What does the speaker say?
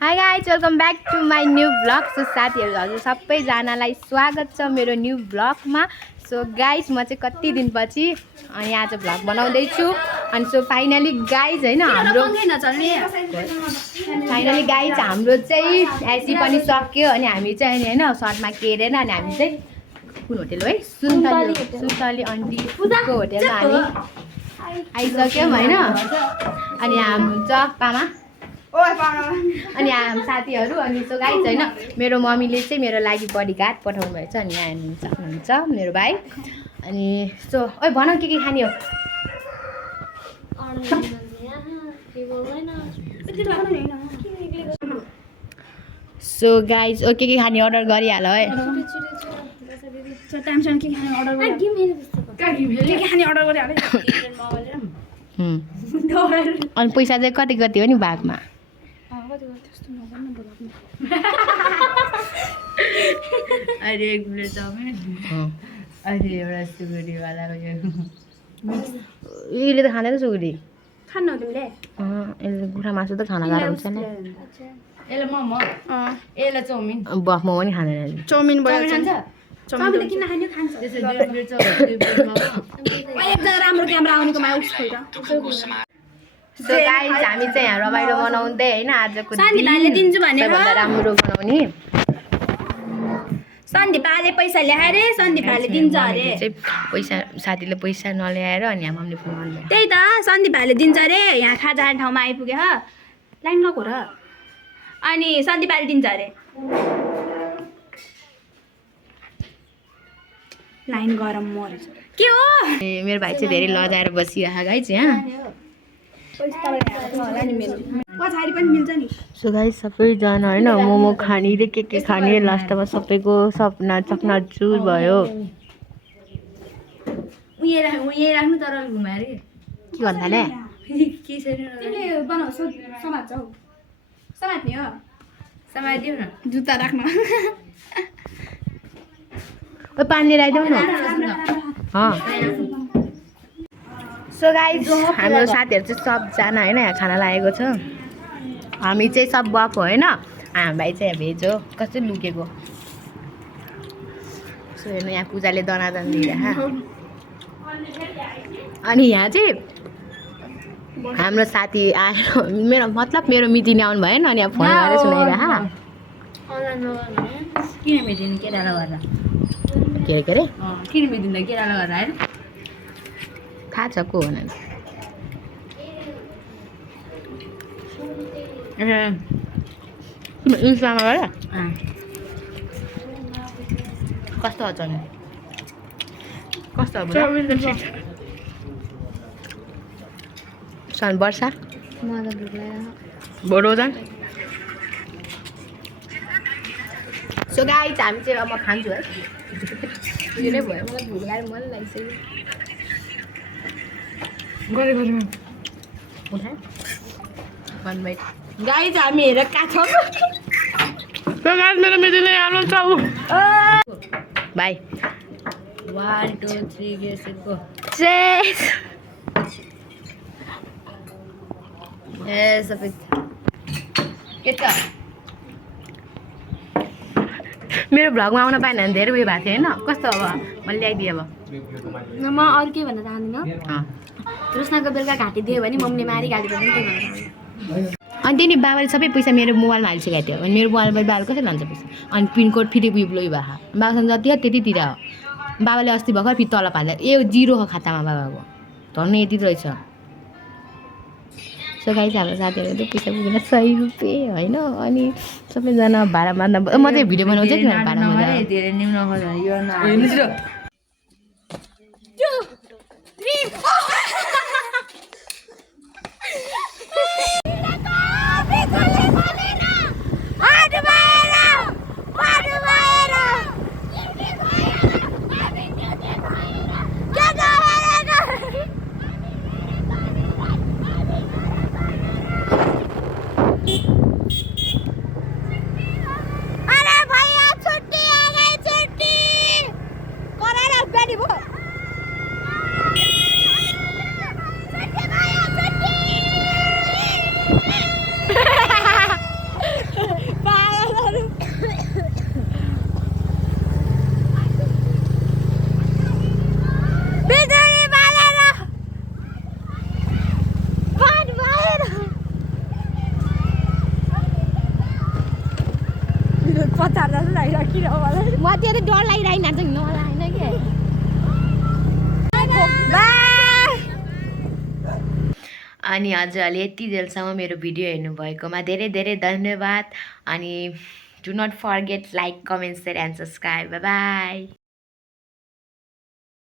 High guys welcome back to my new blog. So साथीहरू हजुर सबैजनालाई स्वागत छ मेरो न्यू ब्लगमा। सो गाइज म चाहिँ कति दिनपछि अनि आज भ्लग बनाउँदैछु। अनि सो फाइनली गाइज होइन हाम्रो चाहिँ एसी पनि सक्यो। अनि हामी चाहिँ होइन सर्टमा केरेर अनि हामी चाहिँ कुन होटेल हो है सुन्तली आन्टीको होटेलमा हामी आइसक्यौँ होइन। अनि हामी हुन्छ पामा अनि हाम्रो साथीहरू। अनि सो गाइज होइन मेरो मम्मीले चाहिँ मेरो लागि बडीगार्ड पठाउनु भएछ। अनि यहाँ हेर्नु सक्नुहुन्छ मेरो भाइ। अनि सो ओइ भन के खाने हो? सो गाइज ओ के खाने अर्डर गरिहाल है। अनि पैसा चाहिँ कति कति हो नि भागमा? अहिले एक प्लेट चाउमिन अहिले एउटा सुकुटीवालाको यसले त खाँदैन सुकुटी खानु तिमीले यसले कुखुरा मासु त खान गाह्रो हुन्छ नि। यसले मोमो यसले चाउमिन बफ मोमो नि खाँदैन। चाउमिन भयो खान्छ चाउमिन किन खाने खान्छ त्यसै दुई प्लेट चाउमिन एकदम राम्रो क्यामेरा आउनेको मा उस खोइ त। सो गाइस हामी चाहिँ यहाँ रमाइलो बनाउँदै होइन आजको सन्दीप भाइले दिन्छु भनेर सबैभन्दा राम्रो बनाउने। सन्दीप भाइले पैसा ल्याएर सन्दीप भाइले दिन्छ अरे। चाहिँ पैसा साथीले पैसा नल्याएर अनि यहाँ मम्मीले फोन गर्नु। त्यही त सन्दीप भाइले दिन्छ अरे। यहाँ खाजा खाने ठाउँमा आइपुग्यो ह लाइन गएको र अनि सन्दीप भाइले दिन्छ अरे। लाइन गरम मरेछ के हो? मेरो भाइ चाहिँ धेरै लजाएर बसिरहेको गाइस यहाँ। पछाडि पनि मिल्छ नि। सो गाइस सबैजना होइन मोमो खाने र के खाने लास्टमा सबैको सपना चकनाचुर भयो। उयो राख्नु तर घुमाएर के भन्नु थाले? के छैन तिमीले बनाऊ समात्छौ समात्ने हो समाइदिउ न जुत्ता राख्न। ओ पानी लिएर आइदेऊ न। सो गाइज हाम्रो साथीहरू चाहिँ सबजना होइन यहाँ खाना लागेको छ। हामी चाहिँ सब बफ हो होइन। हाम्रो भाइ चाहिँ भेज हो कस्तो लुकेको। सो हेर्नु यहाँ पूजाले दनादन दिइरह। अनि यहाँ चाहिँ हाम्रो साथी आएर मेरो मिटिङ आउनु भएन। अनि यहाँ फोन गरेर सुनाइरह। किन भेटिनु केटालाई गरेर के अरे किन भेटिँदा केटालाई गरेर होइन थाहा छ को भनेर। इन्स्टामा गएर कस्तो छ नि कस्तो सन वर्षा बोडोजन। सो गाइस हामी चाहिँ अब म खान्छु है। यो नै भयो मलाई भोक लागेर मन लागिसक्यो। गाइस हामी हेरेर कहाँ छौँ? मेरो मिटिङले आउनु छ भाइ 1 2 3 गेसेको ए सबै के छ मेरो भ्लगमा आउन पाएन भने धेरै उयो भएको थियो होइन। कस्तो अब मैले ल्याइदिएँ अब म अरू के भन्न चाहदिनँ। रोशनाको बेलुका घाँटिदियो भने मम्मीले मारी गाली गर्दैन त्यही भन्न। अनि त्यही नि बाबाले सबै पैसा मेरो मोबाइलमा हालिसकेको थियो। अनि मेरो मोबाइलबाट बाबाले कसरी लान्छ पैसा? अनि पिनकोड फेरि उयो भएको बाबासँग जति हो त्यतितिर हो। बाबाले अस्ति भर्खर फेरि तल हाल्दा ए 0 हो खातामा बाबाको धन्ने यति रहेछ। सो गाइस हाम्रो साथीहरू चाहिँ पैसा पुगेन 100 रुपियाँ होइन। अनि सबैजना भाडा मार्न म चाहिँ भिडियो बनाउँछ कि भाडा मार्दा धेरै निम्न खर्च यो डर लागिरहेको मलाई म त्यो त डर लागिरहेन चाहिँ नलाइन के अनि हजुरहरूले यति जेलसम्म मेरो भिडियो हेर्नुभएकोमा धेरै धेरै धन्यवाद अनि do not forget like comment share and subscribe by